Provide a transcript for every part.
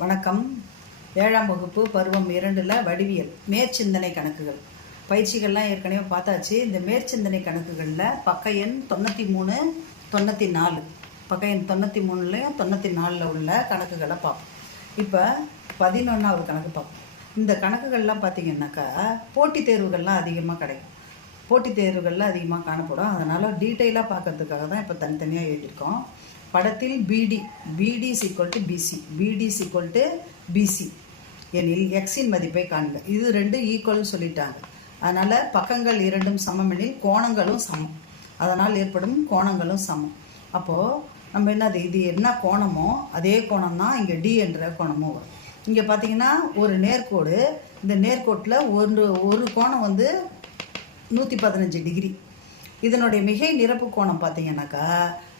வணக்கம். ஏழாம் வகுப்பு பருவம் இரண்டில் வடிவியல் மேற்சிந்தனை கணக்குகள். பயிற்சிகள்லாம் ஏற்கனவே பார்த்தாச்சு. இந்த மேற்சிந்தனை கணக்குகளில் பக்க எண் தொண்ணூற்றி மூணு தொண்ணூற்றி நாலு பக்க எண் தொண்ணூற்றி மூணுலேயும் தொண்ணூற்றி நாலில் உள்ள கணக்குகளை பார்ப்போம். இப்போ பதினொன்றாவது கணக்கு பார்ப்போம். இந்த கணக்குகள்லாம் பார்த்தீங்கன்னாக்கா போட்டித் தேர்வுகள்லாம் அதிகமாக கிடைக்கும். போட்டித் தேர்வுகளில் அதிகமாக காணப்படும். அதனால் டீட்டெயிலாக பார்க்கறதுக்காக தான் இப்போ தனித்தனியாக எழுதியிருக்கோம். படத்தில் PD PD is to PC PD is to PC எனில் எக்ஸின் மதிப்பை காண்க. இது ரெண்டு ஈக்குவல்னு சொல்லிட்டாங்க. அதனால் பக்கங்கள் இரண்டும் சமம் எனில் கோணங்களும் சமம். அதனால் ஏற்படும் கோணங்களும் சமம். அப்போது நம்ம என்னது? இது என்ன கோணமோ அதே கோணம் தான் இங்கே டி என்ற கோணமும் வரும். இங்கே பார்த்தீங்கன்னா ஒரு நேர்கோடு இந்த நேர்கோட்டில் ஒரு ஒரு கோணம் வந்து நூற்றி பதினஞ்சு டிகிரி. இதனுடைய மிகை நிரப்பு கோணம் பார்த்தீங்கன்னாக்கா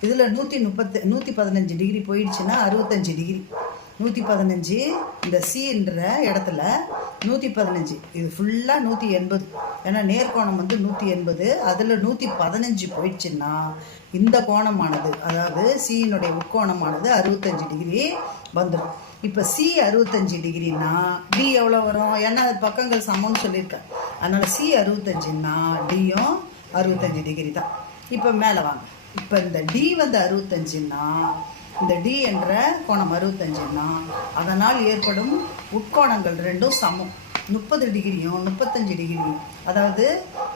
இதில் நூற்றி முப்பத்து நூற்றி பதினஞ்சு டிகிரி போயிடுச்சுன்னா அறுபத்தஞ்சு டிகிரி நூற்றி பதினஞ்சு இந்த சின்ற இடத்துல நூற்றி பதினஞ்சு. இது ஃபுல்லாக நூற்றி எண்பது. ஏன்னா நேர்கோணம் வந்து நூற்றி எண்பது. அதில் நூற்றி பதினஞ்சு போயிடுச்சுன்னா இந்த கோணமானது அதாவது சியினுடைய உட்கோணமானது அறுபத்தஞ்சு டிகிரி வந்துடும் இப்போ சி அறுபத்தஞ்சு டிகிரினா டி எவ்வளோ வரும்? ஏன்னா அது பக்கங்கள் சமம்னு சொல்லியிருக்கேன். அதனால் சி அறுபத்தஞ்சுன்னா டியும் அறுபத்தஞ்சு டிகிரி தான். இப்போ மேலே வாங்க. இப்போ இந்த டி வந்து அறுபத்தஞ்சுன்னா இந்த டி என்ற கோணம் அறுபத்தஞ்சுன்னா அதனால் ஏற்படும் உட்கோணங்கள் ரெண்டும் சமம். முப்பது டிகிரியும் முப்பத்தஞ்சு டிகிரியும் அதாவது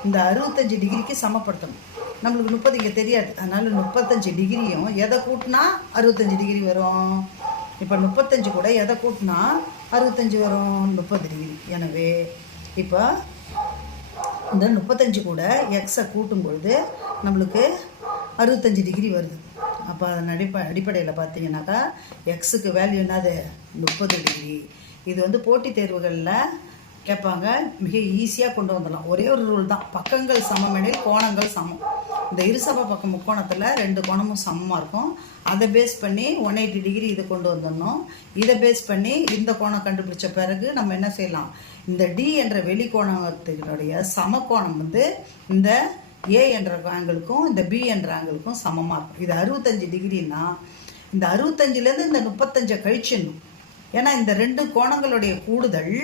இந்த அறுபத்தஞ்சு டிகிரிக்கு சமப்படுத்தணும். நம்மளுக்கு முப்பது இங்கே தெரியாது. அதனால் முப்பத்தஞ்சு டிகிரியும் எதை கூட்டினா அறுபத்தஞ்சு டிகிரி வரும்? இப்போ முப்பத்தஞ்சு கூட எதை கூட்டினா அறுபத்தஞ்சு வரும்? முப்பது டிகிரி எனவே இப்போ இந்த முப்பத்தஞ்சு கூட எக்ஸை கூட்டும் பொழுது நம்மளுக்கு அறுபத்தஞ்சு டிகிரி வருது. அப்போ அதன் அடிப்ப அடிப்படையில் பார்த்தீங்கன்னாக்கா எக்ஸுக்கு வேல்யூ என்னது? முப்பது டிகிரி இது வந்து போட்டித் தேர்வுகளில் கேட்பாங்க மிக ஈஸியாக கொண்டு வந்துடலாம். ஒரே ஒரு ரூல் தான். பக்கங்கள் சமம் எனில் கோணங்கள் சமம். இந்த இருசபா பக்கம் முக்கோணத்தில் ரெண்டு கோணமும் சமமாக இருக்கும். அதை பேஸ் பண்ணி ஒன் எயிட்டி டிகிரி இதை கொண்டு வந்துடணும். இதை பேஸ் பண்ணி இந்த கோணம் கண்டுபிடிச்ச பிறகு நம்ம என்ன செய்யலாம்? இந்த டி என்ற வெளிக்கோணத்தினுடைய சமக்கோணம் வந்து இந்த ஏ என்ற ஆங்கிளுக்கும் இந்த பி என்ற ஆங்கிளுக்கும் சமமாக இருக்கும். இது அறுபத்தஞ்சு டிகிரின்னா இந்த அறுபத்தஞ்சிலேருந்து இந்த முப்பத்தஞ்சை கழிச்சிடணும். ஏன்னா இந்த ரெண்டு கோணங்களுடைய கூடுதல்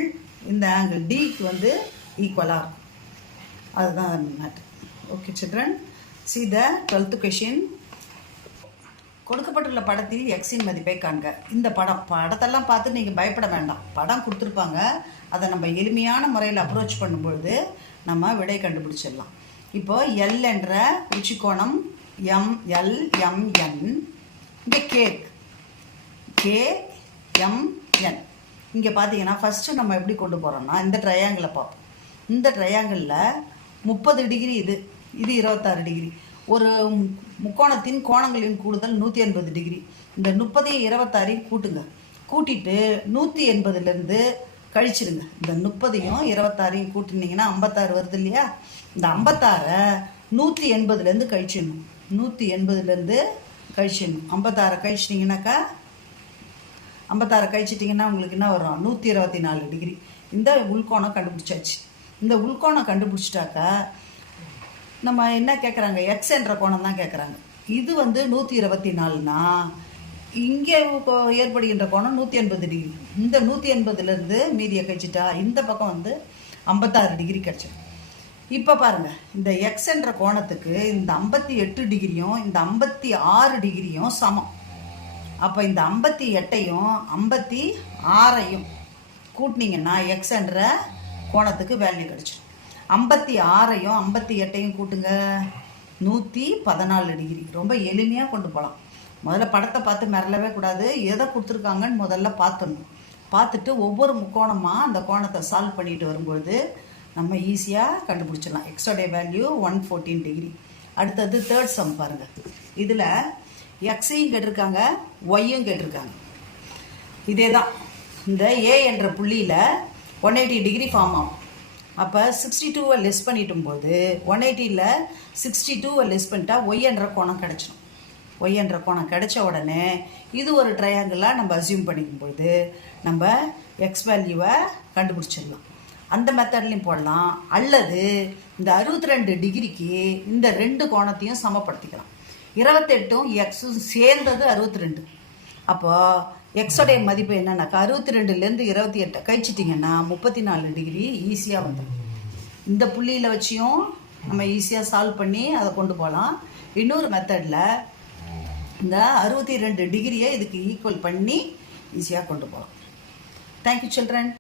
இந்த ஆங்கிள் டிக்கு வந்து ஈக்குவலாக இருக்கும். அதுதான் okay children see the twelfth question கொடுக்கப்பட்டுள்ள படத்தில் எக்ஸின் மதிப்பை காண்க. இந்த படம் படத்தெல்லாம் பார்த்து நீங்கள் பயப்பட வேண்டாம். படம் கொடுத்துருப்பாங்க. அதை நம்ம எளிமையான முறையில் அப்ரோச் பண்ணும்பொழுது நம்ம விடை கண்டுபிடிச்சிடலாம். இப்போ எல் என்ற உச்சிக்கோணம் எம் எல் எம் என் இங்கே கேக் கே எம் என் இங்கே பார்த்தீங்கன்னா ஃபஸ்ட்டு நம்ம எப்படி கொண்டு போகிறோம்னா இந்த ட்ரையாங்கிளை பார்ப்போம். இந்த ட்ரையாங்கிளில் முப்பது டிகிரி இது. இது இருபத்தாறு டிகிரி. ஒரு முக்கோணத்தின் கோணங்களின் கூடுதல் நூற்றி எண்பது டிகிரி. இந்த முப்பதையும் இருபத்தாறையும் கூட்டுங்க. கூட்டிட்டு நூற்றி எண்பதுலேருந்து கழிச்சிடுங்க இந்த முப்பதையும் இருபத்தாறையும் கூட்டினீங்கன்னா ஐம்பத்தாறு வருது இல்லையா? இந்த ஐம்பத்தாறை நூற்றி எண்பதுலேருந்து கழிச்சிடணும். நூற்றி எண்பதுலேருந்து கழிச்சிடணும். ஐம்பத்தாறை கழிச்சிட்டிங்கனாக்கா ஐம்பத்தாறு கழிச்சிட்டிங்கன்னா உங்களுக்கு என்ன வரும்? நூற்றி இருபத்தி நாலு டிகிரி. இந்த உள்கோணம் கண்டுபிடிச்சாச்சு. இந்த உள்கோணம் கண்டுபிடிச்சிட்டாக்கா நம்ம என்ன கேட்குறாங்க எக்ஸ் என்ற கோணம் தான் கேட்குறாங்க இது வந்து நூற்றி இருபத்தி நாலுனா இங்கே ஏற்படுகின்ற கோணம் நூற்றி எண்பது டிகிரி இந்த நூற்றி எண்பதுலேருந்து மீதியை கழிச்சிட்டா இந்த பக்கம் வந்து ஐம்பத்தாறு டிகிரி கிடச்சிடும். இப்போ பாருங்கள் இந்த எக்ஸ் என்ற கோணத்துக்கு இந்த ஐம்பத்தி எட்டு டிகிரியும் இந்த ஐம்பத்தி ஆறு டிகிரியும் சமம். அப்போ இந்த ஐம்பத்தி எட்டையும் ஐம்பத்தி ஆறையும் கூட்டினீங்கன்னா எக்ஸ் என்ற கோணத்துக்கு வேல்யூ கிடச்சிடும். ஐம்பத்தி ஆறையும் ஐம்பத்தி எட்டையும் கூட்டுங்க. நூற்றி பதினாலு டிகிரி ரொம்ப எளிமையாக கொண்டு போகலாம் முதல்ல படத்தை பார்த்து மிரளவே கூடாது. எதை கொடுத்துருக்காங்கன்னு முதல்ல பார்த்துடணும். பார்த்துட்டு ஒவ்வொரு முக்கோணமாக அந்த கோணத்தை சால்வ் பண்ணிட்டு வரும்பொழுது நம்ம ஈஸியாக கண்டுபிடிச்சிடலாம். எக்ஸோடைய வேல்யூ ஒன் ஃபோர்டீன் டிகிரி அடுத்தது தேர்ட் சம் பாருங்கள் இதில் எக்ஸையும் கேட்டிருக்காங்க ஒய்யும் கேட்டிருக்காங்க. இதே தான் இந்த ஏ என்ற புள்ளியில் ஒன் எயிட்டி டிகிரி ஃபார்ம் ஆகும். அப்போ சிக்ஸ்டி டூவை லெஸ் பண்ணிட்டும் போது ஒன் எயிட்டியில் சிக்ஸ்டி டூவை லெஸ் பண்ணிட்டா ஒய்யன்ற கோணம் கிடச்சிடும் ஒய்யன்ற கோணம் கிடைச்ச உடனே இது ஒரு ட்ரையாங்கிளாக நம்ம அசியூம் பண்ணிக்கும் பொழுது நம்ம எக்ஸ் வேல்யூவை கண்டுபிடிச்சிடலாம். அந்த மெத்தட்லையும் போடலாம். அல்லது இந்த அறுபத்தி ரெண்டு டிகிரிக்கு இந்த ரெண்டு கோணத்தையும் சமப்படுத்திக்கலாம். இருபத்தெட்டும் எக்ஸும் சேர்ந்தது அறுபத்தி ரெண்டு அப்போ எக்ஸோடைய மதிப்பு என்னன்னாக்கா அறுபத்தி ரெண்டுலேருந்து இருபத்தி எட்டு கழிச்சிட்டிங்கன்னா முப்பத்தி நாலு டிகிரி ஈஸியாக வந்துடும் இந்த புள்ளியில் வச்சியும் நம்ம ஈஸியாக சால்வ் பண்ணி அதை கொண்டு போகலாம். இன்னொரு மெத்தடில் இந்த அறுபத்தி ரெண்டு டிகிரியை இதுக்கு ஈக்குவல் பண்ணி ஈஸியாக கொண்டு போகலாம். Thank you children